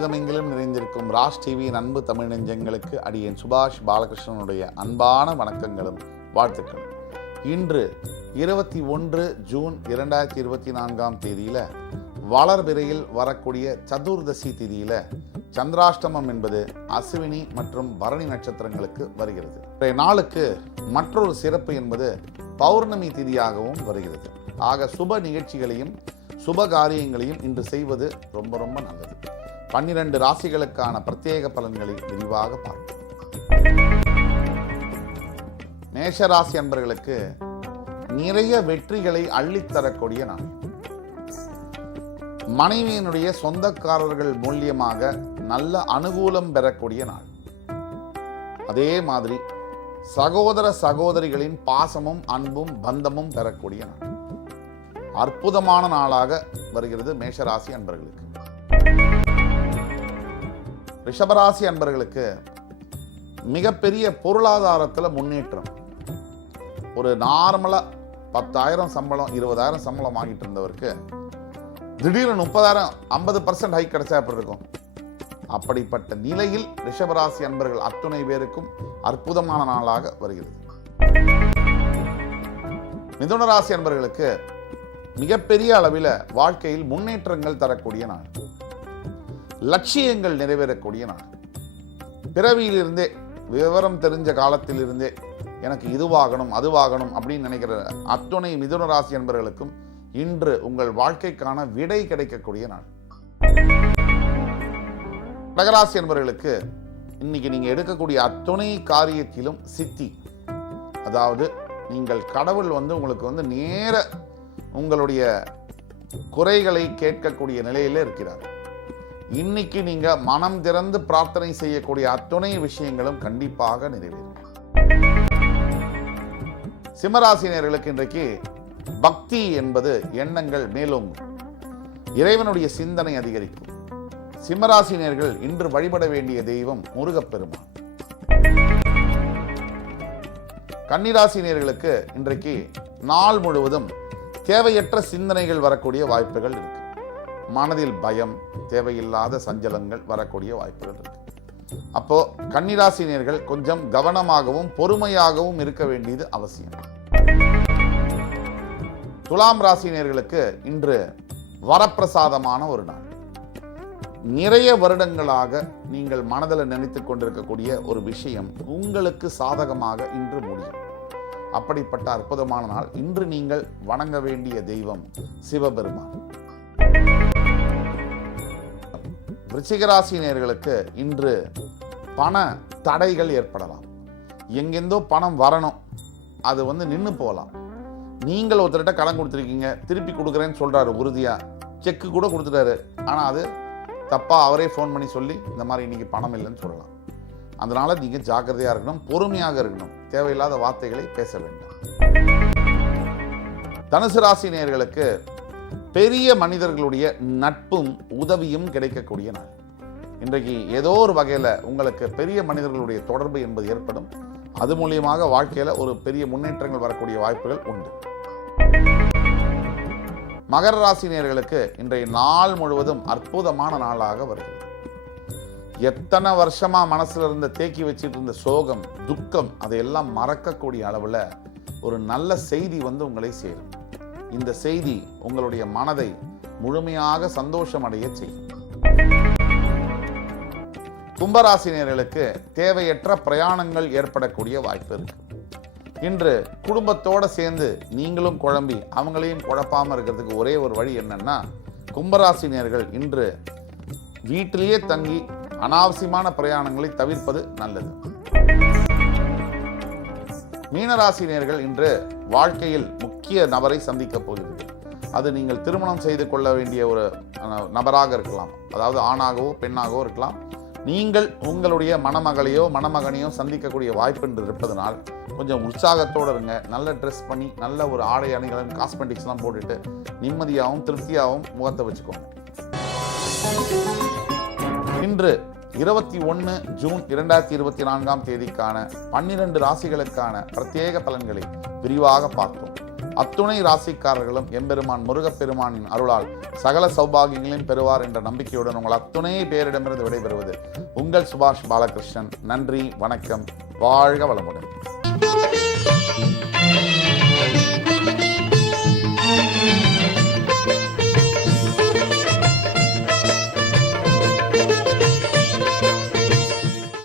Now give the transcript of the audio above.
உலகமெங்கிலும் நிறைந்திருக்கும் ராஜ் டிவியின் அன்பு தமிழ் நெஞ்சங்களுக்கு அடியேன் சுபாஷ் பாலகிருஷ்ணனுடைய அன்பான வணக்கங்களும் வாழ்த்துக்களும். இன்று 21 ஜூன் 2024 தேதியில் வளர்பிறையில் வரக்கூடிய சதுர்தசி திதியில் சந்திராஷ்டமம் என்பது அஸ்வினி மற்றும் பரணி நட்சத்திரங்களுக்கு வருகிறது. இன்றைய நாளுக்கு மற்றொரு சிறப்பு என்பது பௌர்ணமி திதியாகவும் வருகிறது. ஆக சுப நிகழ்ச்சிகளையும் சுப காரியங்களையும் இன்று செய்வது ரொம்ப ரொம்ப நல்லது. 12 ராசிகளுக்கான பிரத்யேக பலன்களை விரிவாக பார்ப்போம். மேஷராசி அன்பர்களுக்கு நிறைய வெற்றிகளை அள்ளித்தரக்கூடிய நாள். மனைவியினுடைய சொந்தக்காரர்கள் மூலியமாக நல்ல அனுகூலம் பெறக்கூடிய நாள். அதே மாதிரி சகோதர சகோதரிகளின் பாசமும் அன்பும் பந்தமும் பெறக்கூடிய நாள். அற்புதமான நாளாக வருகிறது மேஷராசி அன்பர்களுக்கு. ரிஷபராசி அன்பர்களுக்கு மிகப்பெரிய பொருளாதாரத்தில் முன்னேற்றம். ஒரு நார்மலா 10,000 சம்பளம் 20,000 சம்பளம் வாங்கிட்டு இருந்தவருக்கு திடீர்னு 30,000 50% ஹைக் கிடைச்சா எப்படி இருக்கும்? அப்படிப்பட்ட நிலையில் ரிஷபராசி அன்பர்கள் அத்துணை பேருக்கும் அற்புதமான நாளாக வருகிறது. மிதுன ராசி அன்பர்களுக்கு மிகப்பெரிய அளவில் வாழ்க்கையில் முன்னேற்றங்கள் தரக்கூடிய நாள். லட்சியங்கள் நிறைவேறக்கூடிய நாள். பிறவியிலிருந்தே விவரம் தெரிஞ்ச காலத்திலிருந்தே எனக்கு இதுவாகணும் அதுவாகணும் அப்படின்னு நினைக்கிற அத்துணை மிதுன ராசி அன்பர்களுக்கும் இன்று உங்கள் வாழ்க்கைக்கான விடை கிடைக்கக்கூடிய நாள். கடகராசி அன்பர்களுக்கு இன்னைக்கு நீங்க எடுக்கக்கூடிய அத்துணை காரியத்திலும் சித்தி, அதாவது நீங்கள் கடவுள் உங்களுக்கு நேர உங்களுடைய குறைகளை கேட்கக்கூடிய நிலையில இருக்கிறார். இன்னைக்கு நீங்க மனம் திறந்து பிரார்த்தனை செய்யக்கூடிய அத்துணை விஷயங்களும் கண்டிப்பாக நிறைவேறும். சிம்மராசினியர்களுக்கு இன்றைக்கு பக்தி என்பது எண்ணங்கள் மேலும் இறைவனுடைய சிந்தனை அதிகரிக்கும். சிம்மராசினியர்கள் இன்று வழிபட வேண்டிய தெய்வம் முருகப்பெருமான். கன்னிராசினியர்களுக்கு இன்றைக்கு நாள் முழுவதும் தேவையற்ற சிந்தனைகள் வரக்கூடிய வாய்ப்புகள் இருக்கு. மனதில் பயம், தேவையில்லாத சஞ்சலங்கள் வரக்கூடிய வாய்ப்புகள் இருக்கு. அப்போ கன்னிராசினியர்கள் கொஞ்சம் கவனமாகவும் பொறுமையாகவும் இருக்க வேண்டியது அவசியம். துலாம் ராசினியர்களுக்கு இன்று வரப்பிரசாதமான ஒரு நாள். நிறைய வருடங்களாக நீங்கள் மனதில் நினைத்துக் கொண்டிருக்கக்கூடிய ஒரு விஷயம் உங்களுக்கு சாதகமாக இன்று முடியும். அப்படிப்பட்ட அற்புதமான நாள். இன்று நீங்கள் வணங்க வேண்டிய தெய்வம் சிவபெருமான். விருச்சிகராசினியர்களுக்கு இன்று பண தடைகள் ஏற்படலாம். எங்கெந்தோ பணம் வரணும், அது நின்று போகலாம். நீங்கள் ஒருத்தர்கிட்ட கடன் கொடுத்துருக்கீங்க, திருப்பி கொடுக்குறேன்னு சொல்றாரு, உறுதியா செக்கு கூட கொடுத்துட்டாரு, ஆனால் அது தப்பா அவரே ஃபோன் பண்ணி சொல்லி இந்த மாதிரி இன்னைக்கு பணம் இல்லைன்னு சொல்லலாம். அதனால நீங்க ஜாக்கிரதையா இருக்கணும், பொறுமையாக இருக்கணும், தேவையில்லாத வார்த்தைகளை பேச வேண்டாம். தனுசு ராசி நேயர்களுக்கு பெரிய மனிதர்களுடைய நட்பும் உதவியும் கிடைக்கக்கூடிய நாள். இன்றைக்கு ஏதோ ஒரு வகையில் உங்களுக்கு பெரிய மனிதர்களுடைய தொடர்பு என்பது ஏற்படும். அது மூலியமாக வாழ்க்கையில் ஒரு பெரிய முன்னேற்றங்கள் வரக்கூடிய வாய்ப்புகள் உண்டு. மகர ராசி நேயர்களுக்கு இன்றைய நாள் முழுவதும் அற்புதமான நாளாக வருகிறது. எத்தனை வருஷமா மனசுல இருந்த தேக்கி வச்சுட்டு இருந்த சோகம், துக்கம் அதையெல்லாம் மறக்கக்கூடிய அளவுல ஒரு நல்ல செய்தி உங்களை சேரும். இந்த செய்தி உங்களுடைய மனதை முழுமையாக சந்தோஷம் அடைய செய்யும். கும்பராசினியர்களுக்கு தேவையற்ற பிரயாணங்கள் ஏற்படக்கூடிய வாய்ப்பு இருக்கு. இன்று குடும்பத்தோட சேர்ந்து நீங்களும் குழம்பி அவங்களையும் குழப்பாம இருக்கிறதுக்கு ஒரே ஒரு வழி என்னன்னா, கும்பராசினியர்கள் இன்று வீட்டிலேயே தங்கி அனாவசியமான பிரயாணங்களை தவிர்ப்பது நல்லது. மீனராசினியர்கள் இன்று வாழ்க்கையில் முக்கிய நபரை சந்திக்க போகிறது. அது நீங்கள் திருமணம் செய்து கொள்ள வேண்டிய ஒரு நபராக இருக்கலாம், அதாவது ஆணாகவோ பெண்ணாகவோ இருக்கலாம். நீங்கள் உங்களுடைய மணமகளையோ மணமகனையோ சந்திக்கக்கூடிய வாய்ப்பு என்று இருப்பதனால் கொஞ்சம் உற்சாகத்தோடு இருங்க. நல்ல ட்ரெஸ் பண்ணி நல்ல ஒரு ஆடை அணிகளும் காஸ்மெட்டிக்ஸ்லாம் போட்டுட்டு நிம்மதியாகவும் திருப்தியாகவும் முகத்தை வச்சுக்கோங்க. இன்று 21 ஜூன் 2024 தேதிக்கான 12 ராசிகளுக்கான பிரத்யேக பலன்களை விரிவாக பார்த்தோம். அத்துணை ராசிக்காரர்களும் எம்பெருமான் முருகப்பெருமானின் அருளால் சகல சௌபாகியங்களையும் பெறுவார் என்ற நம்பிக்கையுடன் உங்கள் அத்துணை பேரிடமிருந்து விடைபெறுவது உங்கள் சுபாஷ் பாலகிருஷ்ணன். நன்றி, வணக்கம், வாழ்க வளமுடன்.